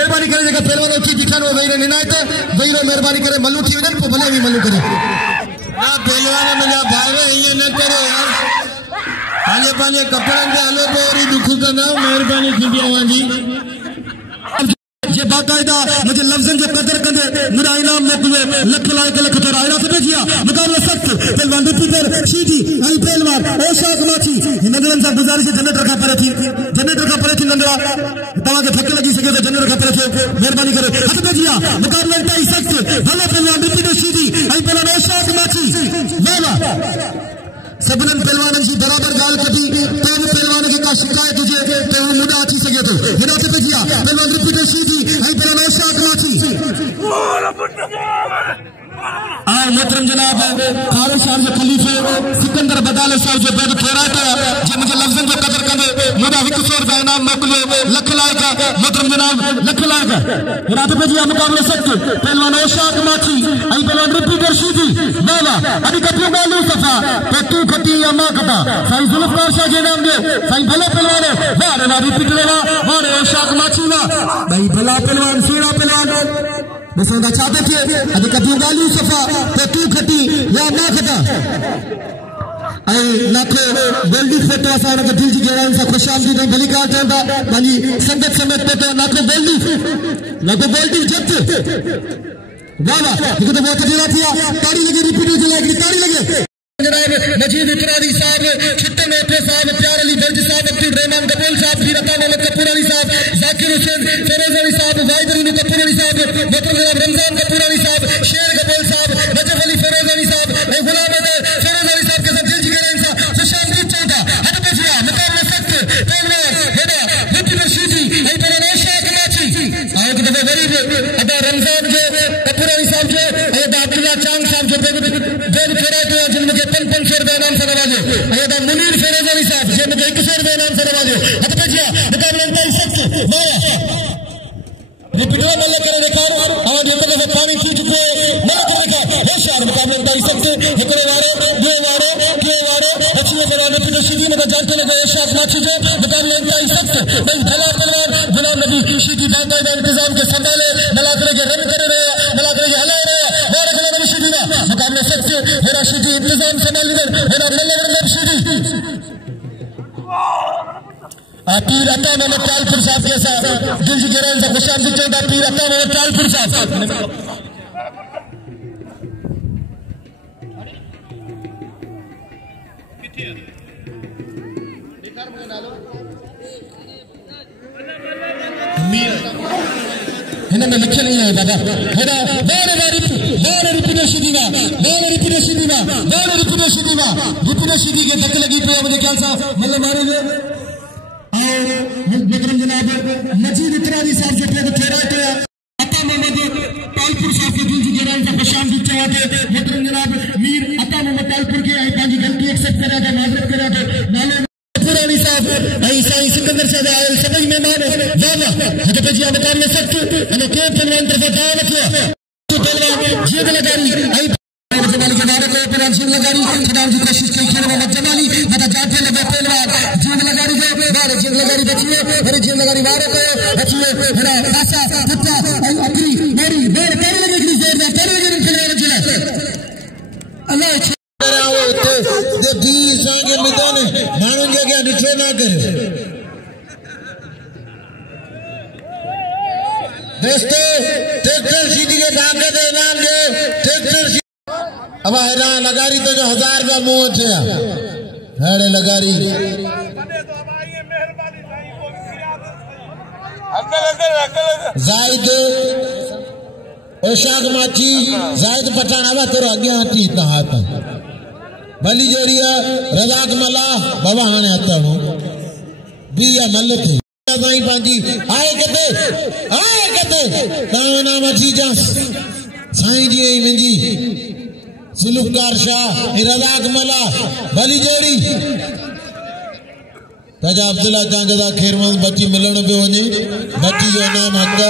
मेहरबानी करे जेका पहलवान उची दिखन वो वही निनायत वही मेहरबानी करे मल्लू थी वजन को भले भी मल्लू करे ना पहलवान मुझा भावे ये न करे यार पांजे पांजे कपड़न पे हलो तो दुख करना मेहरबानी थी दिया जी ये बाकायदा मुझे लफ्जन जो कदर कंदे मुझा इनाम मोकले लख लायक लख तोरा इना से जिया मुकाबला सख्त पहलवान रिपीटर सीधी आई पहलवान ओशाक माची नंदन साहब गुजारिश जनरेटर का परे थी नंदरा तवा के थक लगी सके तो जनरेटर का परे थे मेहरबानी करे हथ पे जिया मुकाबला इंतहाई सख्त भले पहलवान रिपीटर सीधी आई पहलवान ओशाक माची वाला सबनन पहलवान जी बराबर गाल कटी तब पहलवान के का शिकायत तुझे तो मुद्दा अच्छी सके तो बिना से जिया पहलवान रिपीटर सीधी आई पहलवान ओशाक माची मोहतरम जनाब खारे साहब जो खलीफे सिकंदर बदाले साहब जो बेद फेराता जे मुझे लफ्जन जो कदर कंदे मुदा 100 रुपया इनाम मोकले लख लायक मोहतरम जनाब लख लायक रात पे जिया मुकाबले सख्त पहलवान ओशाक माची आई पहलवान रिपीटर सीधी बाला अभी कटियो गालू सफा तो तू खटी या मां कटा साईं जुल्फकार शाह के नाम दे साईं भला पहलवान वारे ना रिपीटर ना वारे ओशाक माची ना भाई भला पहलवान सीरा पहलवान बसंदा चाहते थे अभी कटियो गालू सफा तो तू खटी या मां कटा आई लाखो गोल्डी फोटो असा के दिल जी जेड़ा सा खुशामदी ने भली का चंदा भली संगत समेत पे लाखो गोल्डी जत वाह वाह ये तो बहुत अच्छा था ताड़ी लगी रिपीट लगी ताड़ी लगे जनाब मजीद इकरारी साहब छिट्टे मेथे साहब प्यार अली दर्ज साहब अब्दुल रहमान कपूर साहब फिरता मोहम्मद कपूर अली साहब जाकिर हुसैन फरोज अली साहब वाहिद अली कपूर अली साहब मोहतरम जनाब रमजान कपूर अली साहब शेर कपूर साहब नजफ अली फरोज अली साहब और गुलाम फरोज अली साहब के साथ दिल जिगर इंसान सुशांत जी चौथा हद पे जिया मुकाबला सख्त पहलवान हेडा मुफ्ती रशीदी आई तरह ओशाक माची आओ कि दफा गरीब अदा रमजान जो कपूर अली साहब जो अदा अब्दुल्ला चांग साहब जो बेद फेरा तो जिनमें 500 रुपया इनाम से नवाजो अदा मुनीर फरोज अली साहब जो मुझे 100 रुपया इनाम से नवाजो हद पे जिया मुकाबला इंतहाई सख्त वाह रिपीटर मल्ल करे देखा और ये मतलब पानी पी चुके मल्ल करे देखा होशियार मुकाबला इंतहाई सख्त एकरे वारे दो वारे अच्छी जगह रिपीटर सीधी में जानते लगे ओशाक माची जो मुकाबला इंतहाई सख्त भाई भला पहलवान गुलाम नबी सीधी बाकायदा इंतजाम के संभाले मल्ल करे के रन करे रहे मल्ल करे के हला रहे वारे गुलाम नबी सीधी ना मुकाबला सख्त हेरा सीधी इंतजाम संभाल ले हेरा मल्ल नबी सीधी पीर अता मोहम्मद टालपुर साहब के साथ दिल जिगरान से खुशामदी चौथा पीर अता मोहम्मद टालपुर साहब इन्हें लिखे नहीं है दादा हेरा वारे रिपीटर सीधी के धक्के लगी पे मुझे क्या सा मतलब मारे मोहतरम जनाब मजीद इकरारी साहब जो थे ठहरा तो अता मोहम्मद टालपुर साहब के दिल जिगरान से खुशामदी चाहते मोहतरम जनाब मीर अता मोहम्मद टालपुर के आई पांजी गलती एक्सेप्ट करा था माजरत करा था नाले पुरानी साहब आई साईं सिकंदर साहब आए सभी मेहमान वाह हद पे जिया मुकाबले सख्त अने के पहलवान तरफ दाव किया तो पहलवान जीत लगारी आई जमाली के नारे को पहलवान जीत लगारी खिलाड़ी की कोशिश की खेल में जमाली मत जाते लगे पहलवान जीत लगारी दे बारे जीत लगारी बचिए अरे जीत लगारी बारे को बचिए मेरा आशा कुत्ता अकरी मेरी बेर कर लगे इतनी देर में कर लगे पहलवान जिला अल्लाह दे दी संगे मैदान मानन के क्या डिठे ना करे दोस्तों ट्रैक्टर सीधी के भाग दे इनाम दे ट्रैक्टर अब हैरान लगारी तो जो 1000 रुपया मुंह थे हेड़े लगारी जायद ओशाक माची जायद पठान आवा तो आगे आती इतना हाथ भली जोड़िया रजाक मला बाबा हाने आता हूँ बिया मल्ल थी साईं पांजी आए कते तां नाम अची जा साईं जी मुंजी सुलूकार शाह रजाक मला भली जोड़ी ताजा अब्दुल्ला चांगदा खैरमंद बच्ची मिलण पे वने बच्ची जो नाम हक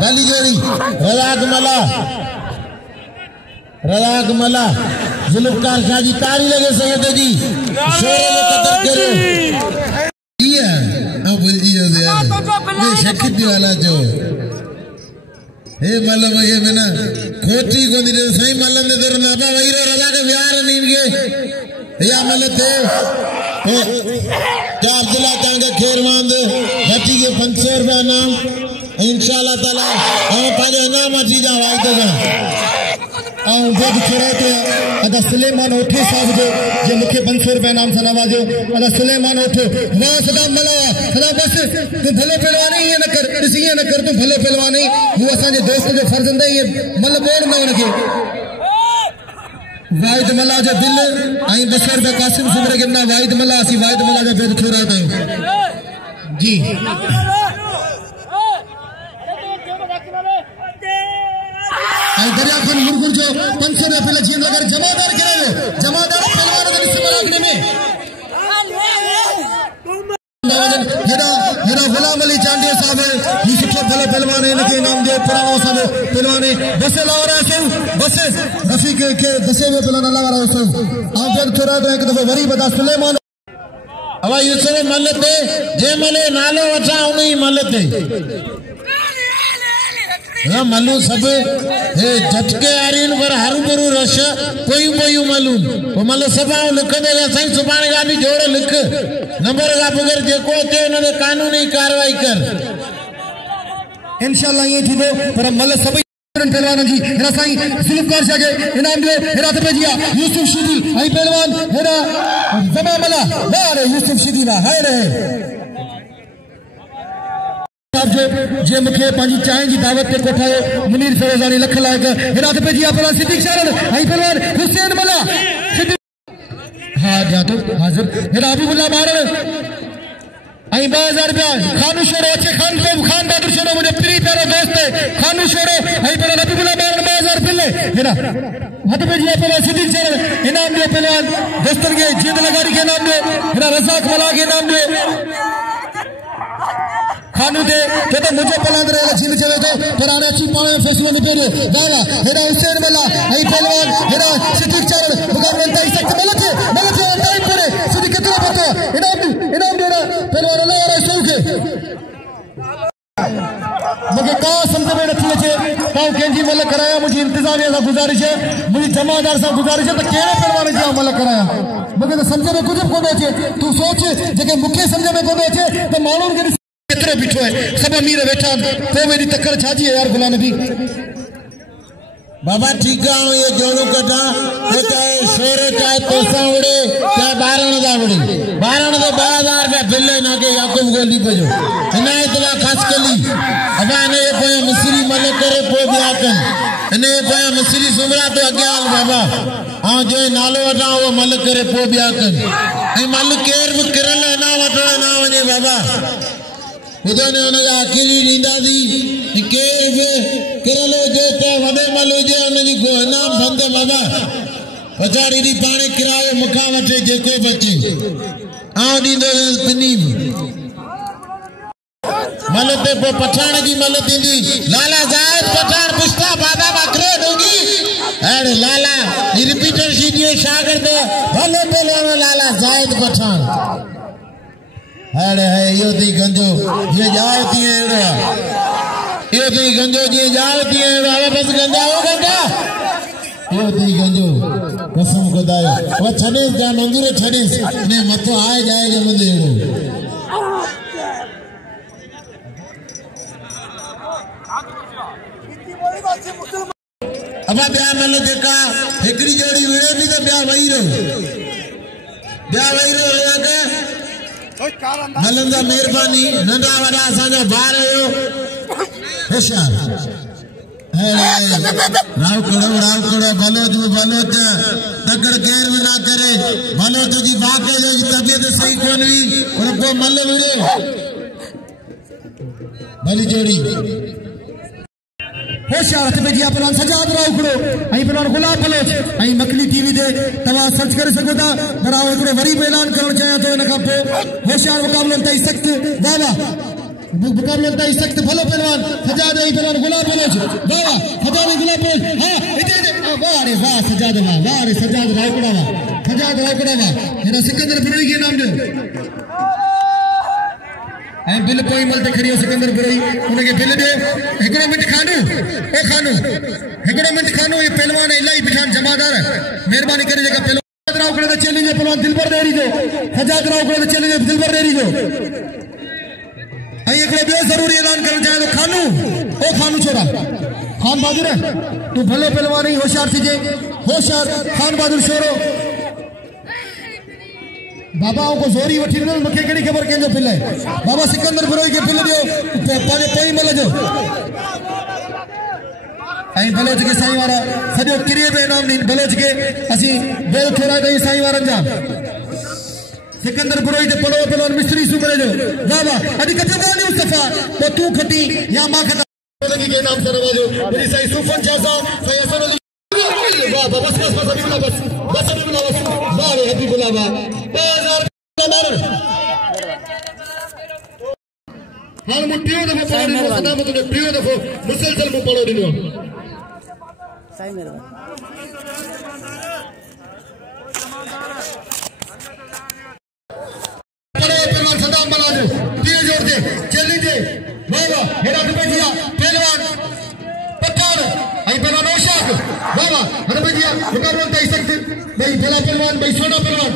भली जोड़ी रजाक मला जुल्फकार शाह जी तारी लगे सैयद जी शोर में कदर करो दिया अब भूल जी हो गया ये शक्ति वाला जो हे मतलब ये बिना खोटी को नहीं सही मतलब ने दर ना भाई रे रजा के प्यार नहीं के या मतलब थे क्या अब्दुल्ला तांगे खेरवांद बच्ची के 500 रुपया नाम इंशाल्लाह ताला हम पाजे नाम अची जा वाई तो बेद छोराते अदा सुलेमान उठे साहब जो जे मुखे 500 रुपया नाम से नवाजो अदा सुलेमान उठे वाह सदा मला सदा बस तू भले पहलवानी ये न कर इसी ये न कर तू भले पहलवानी वो असा जे दोस्त जो फर्जंद ये मतलब बोल न उनके वाहिद मला जो दिल आई बसर बे कासिम सुमरे के ना वाहिद मला सी वाहिद मला जो बेद छोराते जी दरिया खान मुरगुर जो 500 रुपये पहले जीन अगर जमादार गिरायो जमादार पहलवान का इस्तेमाल करने में येरा गुलाम अली चांडिया साहब है ये सुठो भले पहलवान है इनके नाम दे पुरानो साहब पहलवान है बसे लावरा से बसे रफीक के दसे में पहलवान लावरा से आप फिर थोड़ा तो एक दफा वरी बता सुलेमान अब यूसुफ मलते जे मले नालो अच्छा उन्हीं मलते हाँ मालूम सब हे झटके आरीन पर हर बरु रश कोई मालूम वो मालूम सब आओ लिख देगा सही सुभाने का भी जोड़े लिख नंबर का बगैर देखो ते उन्होंने कानूनी कार्रवाई कर इंशाल्लाह ये थी पर मल सब पहलवान जी हेरा साईं जुल्फकार शाह के इनाम दे हेरा तो भेजिया यूसुफ शिदी आई पहलवान हेरा जमा मला वाह यूसुफ शिदी ना है रे जे मुखे पांजी चाय जी दावत पे कोठायो मुनीर फरोजानी लख लायक हिरात पे जी अपना सिद्दीक शरण आई पहलवान हुसैन मला सिद्दीक हां जा तो हाजिर हिरा अबूबुल्ला मारे आई 2000 रुपया खानू शोरो अच्छे खान बहादुर शोरो मुझे प्री प्यारा दोस्त है खानू शोरो आई पहलवान अबूबुल्ला मारे 2000 पिल्ले हिरा हाथ पे जी अपना सिद्दीक शरण इनाम दे पहलवान दोस्तन के जिंद लगारी के नाम दे हिरा रजाक मला के नाम दे खानू दे तो मुझे पलांद रहेगा झील चले तो पुराने अच्छी पावे फैसलो नहीं पेरे दाला हेरा हुसैन मला आई पहलवान हेरा सिद्दीक चरण मुकाम बनता ही सख्त मलक है टाइम करे सिद्दीक कितना पता इनाम देना पहलवान अल्लाह और रसूल के मुझे का समझ में नहीं अचे पाव केंजी मलक कराया मुझे इंतजामिया सा गुजारिश है मुझे जमादार सा गुजारिश है तो केड़े पहलवान जा मलक कराया मुझे तो समझ में कुछ कोन अचे तू सोच जके मुखे समझ में कोन अचे तो मालूम के कितने बिठो है सब अमीर बैठा तो मेरी टक्कर छाजी है यार गुलाम नबी बाबा ठीक है ये जोड़ो कटा चाहे शोरे चाहे तोसा उड़े चाहे बारण दा उड़े बारण दे 2000 रुपया बिल्ले ना के याकूब गोली पजो इना इतला खास कली अब ने कोई मिस्री मले करे पो बियाकन इने कोई मिस्री सुमरा तो अग्याल बाबा हां जो नालो वटा वो मल करे पो बियाकन ए मल केर भी करल ना वटा ना वने बाबा उदने उनका अकेली नींदा दी के करलो जो तो वडे मलो जे उनजी को इनाम फंदे बाबा पचाड़ी दी पानी किरायो मुखा वटे जेको बचे आओ दींदो पिनी मलते पो पठाण जी मलती दी लाला जायद पठाण पुष्टा बाबा बकरे दोगी अरे लाला रिपीटर सीधी शागिर्द भले भले लाला जायद पठाण अरे है यो दी गंजो ये जावती है एड़ा यो दी गंजो जी जावती है एड़ा बस गंजा हो गंजा यो दी गंजो कसम खुदाया वो छनेस जा मंजूर छनेस ने मतो आए जाएगा मुझे एड़ो अब ब्याह मन जेका एकड़ी जोड़ी विड़े नहीं तो ब्याह वही रहो लगा मलंदा मेहरबानी नंदा वडा असांजो भार आयो होशियार राव करो भलो जो भलो तकड़ केर भी ना करे भलो तुझी बाके जो तबीयत सही कोन हुई उनको मल विड़े भली जोड़ी होशियार पे जी अपना सजाद राव करो आई पर गुलाब बलोच आई मकली टीवी दे तवा सर्च कर सको था पर आओ एकड़ो वरी ऐलान करण चाहे तो इन का होशियार मुकाबलो तई सख्त वाह मुकाबला होता है सख्त भलो पहलवान सजाद है पहलवान गुलाब बलोच वाह सजाद गुलाब बलोच हां इधर वाह रे वाह सजाद रायकोड़ा मेरा सिकंदर बुरोई के नाम दे ऐ बिल कोई मल ते खरियो सिकंदर बुरोई उनके बिल दे एकड़ो मिनट खानू ये पहलवान इलाही पिठान जमादार मेहरबानी करे जगह पहलवान रावकड़े दा चैलेंज पहलवान दिलबर देरी जो सजाद रावकड़े दा चैलेंज दिलबर देरी जो जरूरी ऐलान करना चाहे तो खानू छोरा खान बहादुर तू भले पहलवान ही होशियार थी होशियार खान बहादुर छोरो बाबा को जोरी वठी न मुखे केड़ी खबर केजो पिल है बाबा सिकंदर बुरोई के पिल दियो पाने कोई मल जो आई बलोच के साईं वारा सजो किरिए पे इनाम नी बलोच के असि बेल छोरा दई साईं वारन जा सिकंदर बुरोई ते पड़ो पहलवान मिस्त्री सुमरे जो वाह अदी कटे बोली मुस्तफा तो तू खटी या मां खटा लगी के नाम से नवाजो मेरी साईं सुफन जासा साईं हसन अली वाह बस अभी बुला बस वाह रे हबीब बुलावा 2000 हां मुट्टियो दफो पड़ो सदा मतलब टियो दफो मुसलसल को पड़ो दिनो साईं मेरे सदाम बलाजो दिए जोर दे चली दे वाह हेरा पे बैठिया पहलवान पठान आई पहलवान ओशाक वाह हर बैठिया मुकाबला तय सकते भाई भला पहलवान भाई सोना पहलवान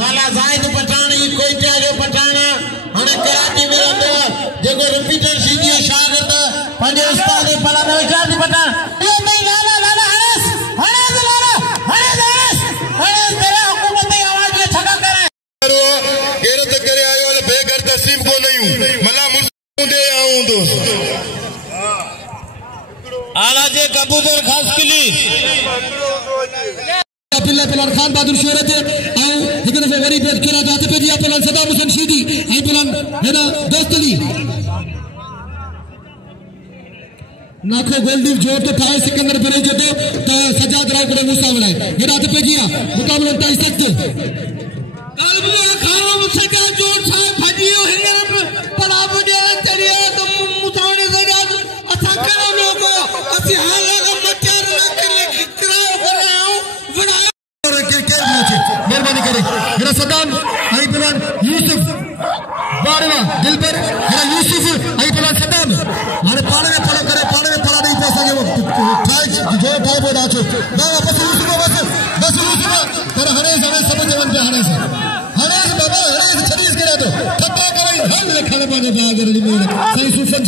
नाला जायद पठान ही कोई जो पठान हने कराची में रहंदो जेको रिपीटर सीधी शागिर्द पंजे उस्ताद पहलवान ओशाक पठान ये नहीं लाला हणस तेरे हुकूमत की आवाज ये छका करे गैरत करे आयो वाले बेघर तस्लीम को नहीं हूं मला मुझे आऊं दोस्त आला जे कबूतर खास किली पिल्ला पहलवान खान बहादुर शोहरत आओ एक दफे वरी पेट केरा जाते पे दिया पहलवान सदाम हुसैन शीदी आई पहलवान है ना दोस्त अली नाखो गोल्डीव जोर तो थाए सिकंदर बुरोई जो तो सजाद रावकड़े मूसा वड़ाए ये रात पे जिया मुकाबला तय सख्त कलबुआ खानो मुसका जोर सा भजियो हिंगर पलाब दे चढ़ियो तो मुसावने सजाद असा करो लोगो असि हाला का मचार रख ले खिचराओ कर रहा हूं बड़ा मेहरबानी करे मेरा सदाम आई पहलवान यूसुफ बारवा दिलबर मेरा यूसुफ आई पहलवान सदाम मारे पाड़े में पड़ा नहीं पैसा के ठाई जो ठाई बोल आचो बस यूसुफ पर हरे समझ पे हरे से बाबा हरे छरीस के तो ठट्टा करे हम ले खाने पाने बागर ली मेरे सही सुफन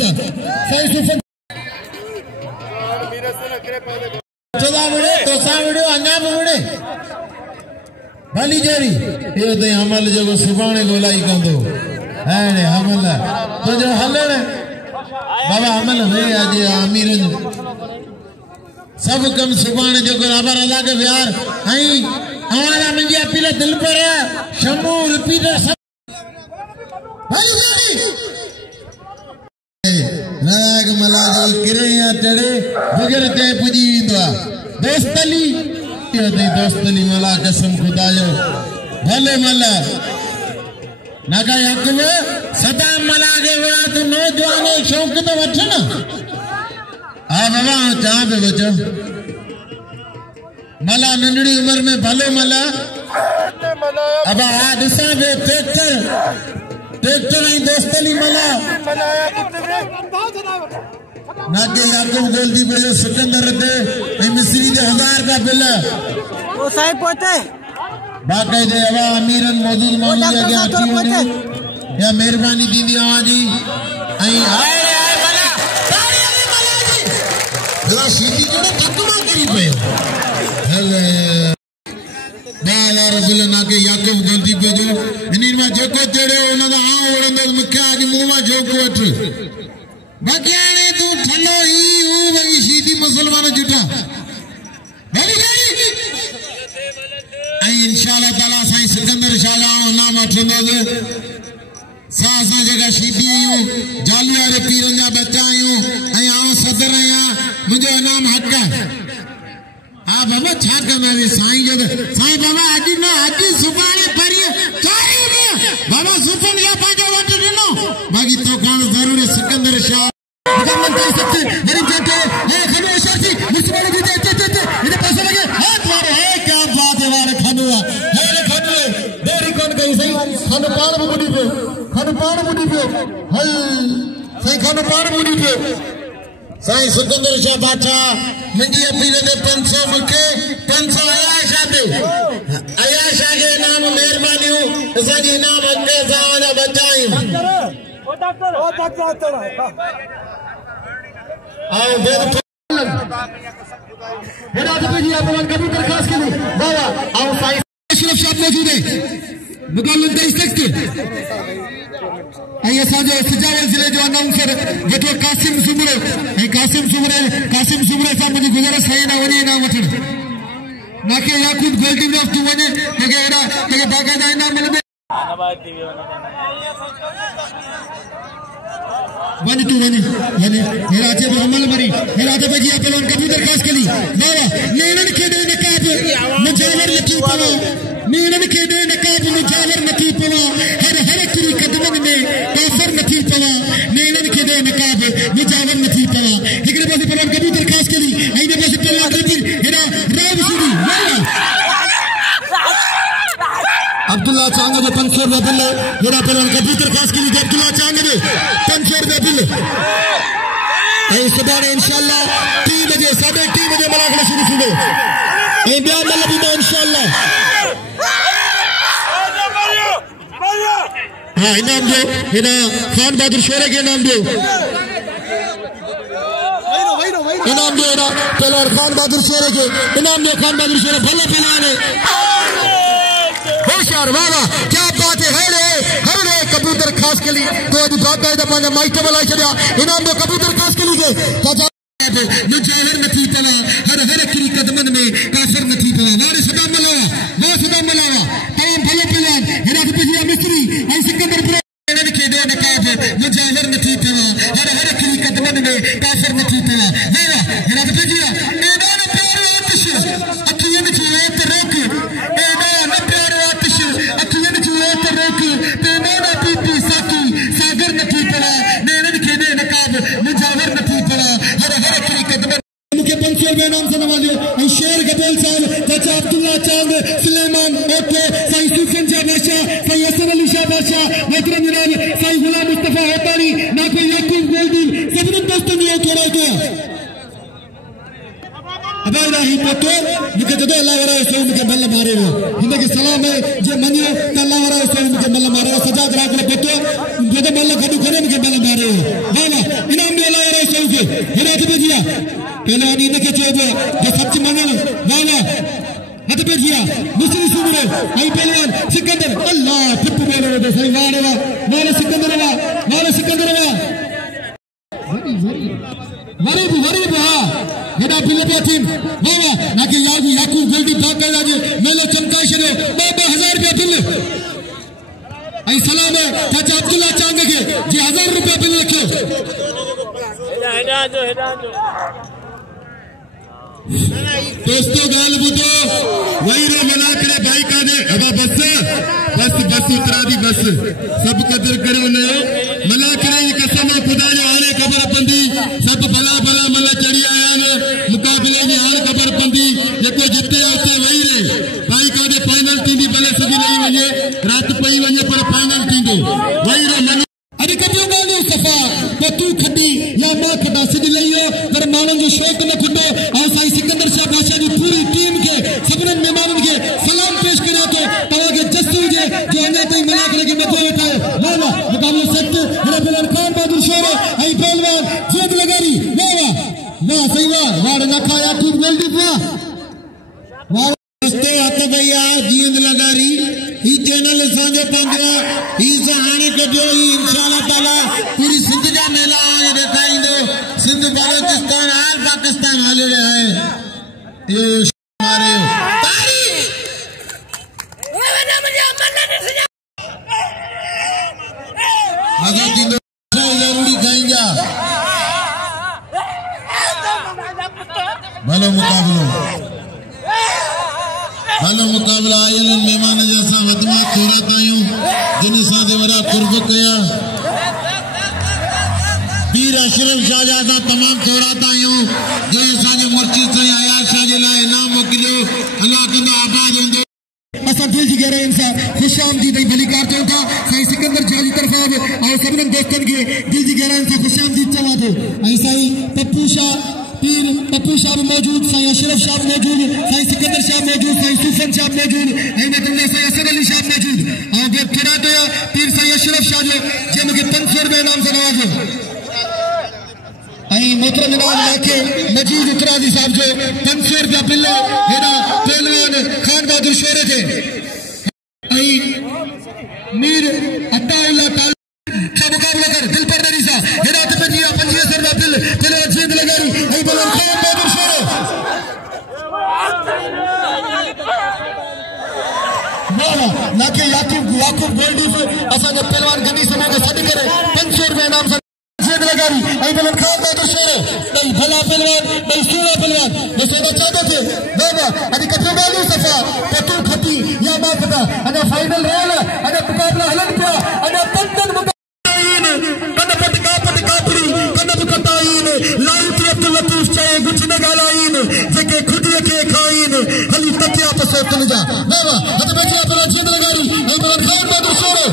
चला मुड़े तोसा मुड़े अन्ना मुड़े भली जोरी ये तो हमल जो सुबाने गोलाई कंदो है हमल तो जो हले बाबा हमल वे आज अमीर सब कम सुबाने जो बराबर अदा के प्यार आई हमारा मुझे अपील दिल पर शमू रिपीटर सब नाग मलाजो किरया तेरे बगैर ते पुजी विंदो दोस्तली ये दोस्तली मला कसम खुदा जो भले मला नागा याकुब सदा मला के वड़ा तो नौजवान शौक तो वठ ना आ बाबा चाह पे बचो मला नंढड़ी उम्र में भले मला अब आ दिसा बे ट्रैक्टर ही दोस्तली मला नागे याकुब गोल्दी बोले सिकंदर दे मिस्री दे 1000 का बिल वो साहब पहुंचे बाकी दे अब अमीरन मौजूद मामले के आखिरी या मेहरबानी दीदी आवाजी आई हाय मला ताड़ी अली मला जी जरा सीधी जो तकमा करी पे हेले बाला रबिल नागे याकुब गोल्दी पे जो इन्हीं में जो को तेरे उन्होंने आ उड़ंदो मुख्य आज मुंह में जो को अठ बगियाने तू ठलो ही ओ वही सीधी मुसलमान जुटा भली गई आई इंशाल्लाह ताला साईं सिकंदर शाला नाम अठंदो सा जगह सीधी आयो जालिया रे पीरन जा बच्चा आयो आई आओ सदर आया मुझे नाम हक आ बाबा छा करना रे साईं जग साईं बाबा आज ना आज सुबाने परी साईं बाबा सुपन या पाजो वट दिनो बाकी प्रधानमंत्री शक्ति गरीब जनता है खनो शर्ती मुसलमान जी ते इधर पैसे लगे हाथ मारो है क्या बात है वाले खनो है खनो देरी कौन गई सही खनो पार मुड़ी पे हल सही खनो पार मुड़ी पे साईं सिकंदर शाह बादशाह मुंहिंजी अपील ते 500 मूंखे 500 अयाशा ते अयाशा के नाम महिरबानियूं असांजी इनाम अॻिते सां वञा बचायूं आओ बेर हिदायत भेजी आप लोगों कभी दरखास्त के लिए बाबा आओ साईं अशरफ साहब मौजूद है मुकाबले दे सकते ऐं असांजो सिजावल जिले जो अनाउंसर जेको कासिम सुमरे सां मुंहिंजी गुज़ारिश आहे न वञे न वठणु नाके याकूब गोल्डन ऑफ तूं वञे जेके अहिड़ा जेके बाक़ाइदा इनाम मिलंदे वञ तूं वञ हेरा अचे पियो अमल मरी हेरा अचे पियो जीअं पहलवान कबूतर दरखास्त कली बाबा नेणनि खे ॾे नकाब मुजावर नथी पवे नेणनि खे ॾे नकाब मुजावर नथी पवे हर किरी कदमनि में काफ़र नथी पवे नेणनि खे ॾे नकाब मुजावर नथी पवे हिकिड़े पासे पहलवान कबूतर दरखास्त कली ऐं ॿिए पासे पहलवान कबूतर हेरा राव सुधी अब्दुल्ला चांग जो 500 रुपया बिल हेरा पहलवान कबूतर दरखास्त कली अब्दुल्ला चांग जो 500 रुपया बिल ऐं सुभाणे इंशाअल्लाह 3 बजे 3:30 बजे मलाखड़ा शुरू थींदो ऐं ॿिया मल ॾींदो इंशाअल्लाह हाँ इनाम दो हेना खान बहादुर शोरे के इनाम दो हेना पहलवान खान बहादुर शोरे के इनाम दो खान बहादुर शोरे भले पहलवान होशियार वाह क्या बात है हरे कबूतर खास के लिए तो अभी बाकायदा पांजा माइक बुलाई छड़िया इनाम दो कबूतर खास के लिए मुजाहिर नथी पवा हर किरी कदमन में काफिर नथी पवा वारे सदा मलावा तमाम भले पहलवान हेरा पिजिया मिस्री ऐं सिकंदर इन्हनि खे ॾे नकाब मुजाहिर नथी पवा हर किरी कदमन में काफिर नथी पवा वाह हेरा पिजिया एॾो न प्यारो आतिश अखियुनि जी वेत रोक एॾो न प्यारो आतिश अखियुनि जी वेत रोक तेनो न पीती साकी सागर नथी पवा नेणनि खे ॾे नकाब मुजाहिर नथी पवा हर किरी कदमन मुझे 500 रुपये नाम से नवाजियो ऐं शेर गबेल साहब चाचा अब्दुल्ला चांद सुलेमान ओके साईं सुफिन शाह बादशाह साईं हसन अली शाह बादशाह मोहतरम जनाब साईं गुलाम मुस्तफा होतानी ना कोई याकूब गोल्डन सभिनी दोस्तनि जो थोरो थियो अबादा ही पतो मुझे जदो अल्लाह वारा सो मुझे मल मारे हो हिनके सलाम है जे मनियो त अल्लाह वारा सो मुझे मल मारे हो सजा करा के पतो जदो मल गडु करे मुझे मल मारे हो वाह इनाम दे अल्लाह वारा सो के हिदायत भेजिया पहलवान इनके चोबो जो सच मंगल वाह हथ भेजिया मुस्लिम सुमरे ऐं पहलवान सिकंदर अल्लाह टिप बोले दे सही वारे सिकंदर वरीब हाँ हेॾा बिल पिया थियनि वाह नाके याकूब गोल्डी बाक़ाइदा जे मेलो चमकाए छॾियो 2,000 रुपया बिल ऐं सलाम चाचा अब्दुल्ला चांग खे जी 1000 रुपया बिल रखियो दोस्तों गाल बुधो वही रो मना करे भाई काने अब बस उतरा दी बस सब कदर करो न मला करे कसम खुदा जो हाणे खबर पंदी सब भला मला चढ़ी आया न मुकाबले जी हाणे खबर पंदी जेको जिते उते वही रे भाई काने फाइनल थींदी भले सभी नहीं वञे रात पई वञे पर फाइनल थींदो वही रो मन अरे कपियो गालियो सफा तो तू खड्डी या मां खड्डा सिधी लईयो पर माण्हुनि जो शौक़ न खुंडो ऐं साईं सिकंदर शाह बादशाह जी पूरी टीम के सभिनी महिमाननि खे सलाम पेश करियां थो तव्हांखे जस्तू हुजे जो अञा ताईं मना करे के मथो वेठा आहियो वाह मुक़ाबिलो सख्त हेॾा पहलवान खान बहादुर शोरे ऐं पहलवान जेब लगारी वाह सही वाह नखा याकूब गोल्डी वाह दोस्तों हथ भैया जींद लगारी ही चैनल असांजो पंहिंजो ही हाणे कढियो ही इंशाअल्लाह ताला पूरी सिंध जा मेला ॾेखारींदो सिंध बलोचिस्तान आल पाकिस्तान हली रहिया आहे इहो मारे मज़ो थींदो ज़रूरी खाईंदा भलो मुकाबला आयल मेहमान जैसा वदमा थोड़ा तायूं जिन सां दे वरा कुर्ब कया पीर अशरफ शाह जा तमाम थोराता आहियूं जे असांजे मुर्शिद साईं अयाज शाह जे लाइ इनाम मोकिलियो। अल्लाह कंदो आबाद हूंदो। असां दिल जी गहराइयुनि सां ख़ुश आमदीद ऐं भलीकार चऊं था साईं सिकंदर शाह जी तरफ़ां बि ऐं सभिनी दोस्तनि खे दिल जी गहराइयुनि सां ख़ुश आमदीद चवां थो। ऐं साईं पप्पू शाह पीर पप्पू शाह भी मौजूद, साईं अशरफ शाह मौजूद, साईं सिकंदर शाह मौजूद, साईं सूफन शाह मौजूद, ऐं साईं असद अली शाह मौजूद। ऐं ॿियो किराए ते पीर साईं अशरफ शाह जो जंहिं मूंखे 500 रुपया इनाम सां नवाज़ियो। ऐं मोहतरम जनाब लाखे मजीद उतराजी साहब जो 500 रुपया बिल हेॾा पहलवान खान बहादुर शोरे थे। ऐं मीर अता अल्लाह ताला का मुकाबला कर दिल पर दरी सा हेॾा त 2500 रुपया बिल पहलवान जीत लगारी ऐं पहलवान खान बहादुर शोरे लाखे याकूब गोल्डी से असांजे पहलवान गड्डी समूह खे सॾु करे 500 रुपया इनाम सां लगारी ऐं पहलवान खान बहादुर शोरे ॿई भला पहलवान ॿई सूरा पहलवान ॾिसो चाहते थे बाबा अॼु कठो ॻाल्हियूं सफ़ा पतू खटी या मां पता अञा फाइनल रहियल अञा मुक़ाबला हलनि पिया अञा पंजनि कन पट कापड़ी कन बि कटाइन लाइट अब्दुल लतीफ़ चए कुझु न ॻाल्हाइन जेके खुदीअ खे खाइन हली तकिया पसो तुंहिंजा बाबा हथ बचिया पहलवान जीत लगारी ऐं पहलवान खान बहादुर शोरे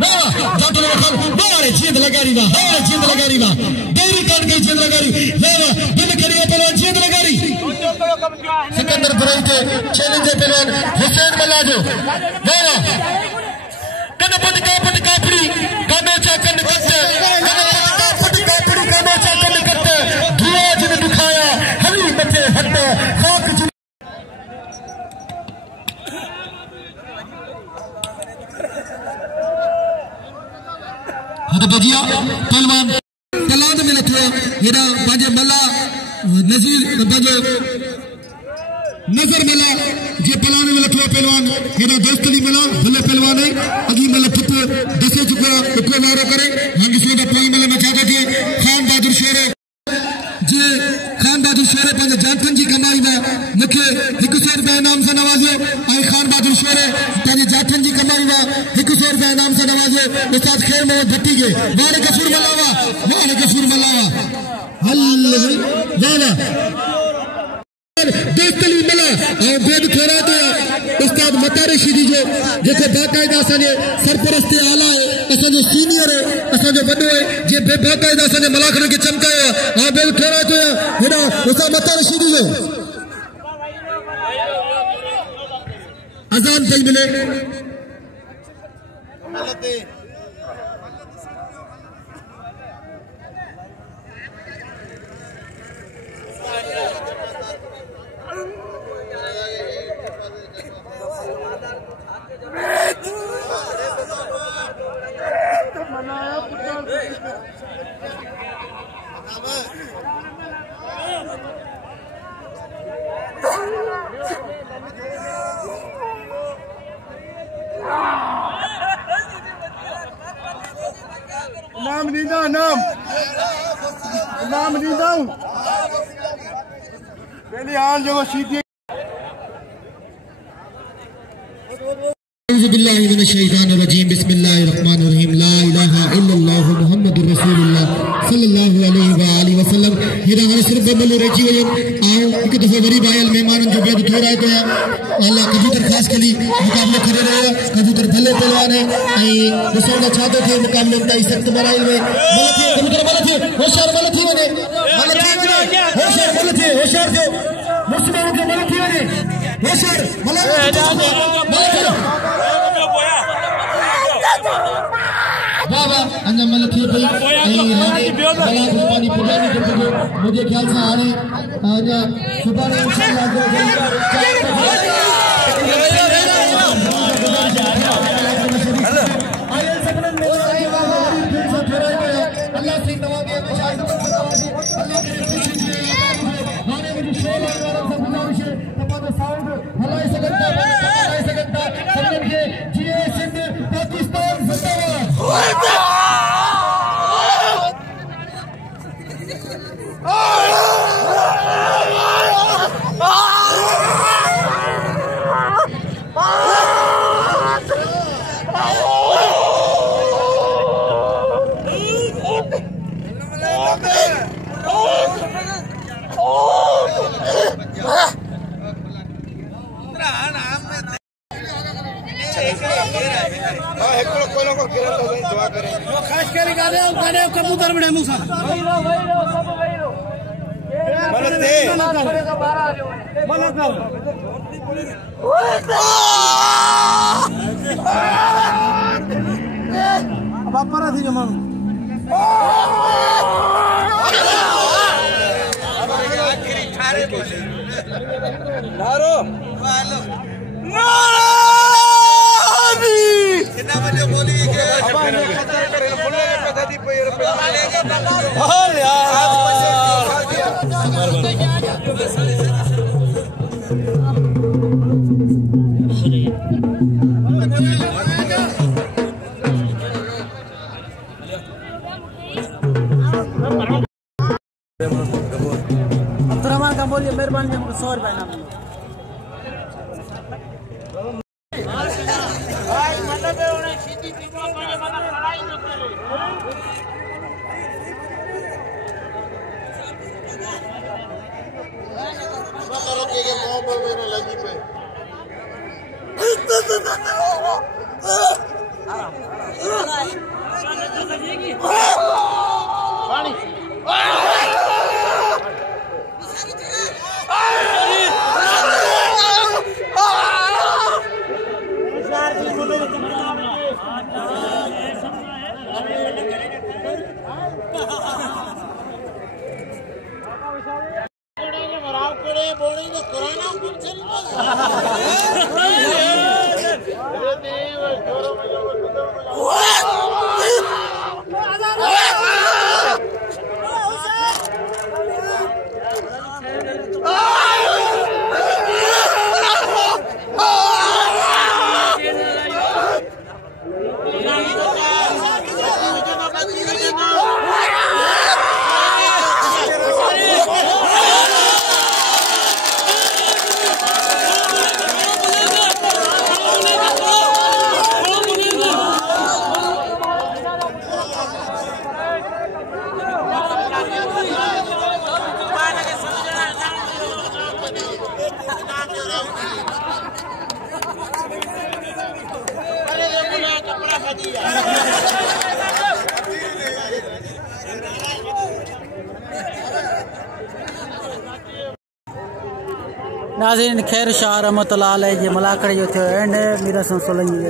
बाबा जाटो खान बारे जीत लगारी वाह हां जीत लगारी वाह देरी काट गई जीत लगारी बाबा बिन करियो पहलवान जीत लगारी सिकंदर बुराई के चैलेंज पहलवान हुसैन मल्लाजो बाबा कन पट कापड़ी कानो चा कन कटे कानो चा कन कटे धुआ जिन दिखाया हली मथे हट खाक जिन हद बजिया पहलवान तलाद में लथो हेड़ा बाजे मल्ला नजीर बाजे नजर मिला जे पलाने में लथो पहलवान हेड़ा दोस्तली मिला भले पहलवान है अगी मतलब ठुप दसे चुका एको वारो करे हांगी सोदा पाई मतलब मचाता थी खान बहादुर शोरे जे खान बहादुर शोरे पंहिंजे जातन जी कमाई में मूंखे 100 रुपया इनाम सां नवाज़ियो ऐं खान बहादुर शोरे पंहिंजे जातन जी कमाई में 100 रुपया इनाम सां नवाज़ियो उस्ताद खैर मोहम्मद भट्टी के वारे गफूर मलावा हल वाला दोस्तली मिला और बेद थोड़ा तो उस्ताद मतारे शीदी जो जेको बाकायदा असांजे सरपरस्ती आला है असांजो सीनियर है असांजो वॾो है जे बेबाकायदा असांजे मलाखन खे चमकायो और बेद थोड़ा तो हेॾा उस्ताद मतारे शीदी जो अजान पई मिले नाम नींदा पहली हाल जो सीधी बिस्मिल्लाहिर रहमानिर रहीम बिस्मिल्लाहिर्रहमानिर्रहीम ला इलाहा इल्लल्लाहु मुहम्मदुर रसूलुल्लाह सल्लल्लाहु अलैहि व आलिहि वसल्लम हेरा हाणे सिर्फ बबल रची वयो आओ एक दफो वरी बायल मेहमानन जो बेद थोड़ा तो अल्लाह कबूतर खास कली मुकाबले करे रहे कबूतर भले पहलवान है ऐ दुसरा छातो थे मुकाबले ताई सख्त बनाई में मलथी कबूतर मलथी होशियार मलथी वने होशियार थे मुस्लिम के मलथी वने होशियार मलथी बाबा अन्ना मलथी पे पानी पुजानी के मुझे ख्याल से आने अन्ना सुबह इंशाल्लाह अल्लाह से नवाज़े अल्लाह के हाने मुझे शोर लगाना सब गुजारिश है तमाम साउंड हलाए सकता सबने के जीए सिंध पाकिस्तान जिंदाबाद खास करे गाने कबूतर बड़े मूसा बापरा थी जमानो कितना बजे बोली के अब्दुर्रहमान का बोलिए मेहरबानी हमको 100 रुपए ना नाज़रीन खैर शाह रहमतुल्लाह अलैह जे मलाकड़ जो थियो एंड मीरा सोलंगी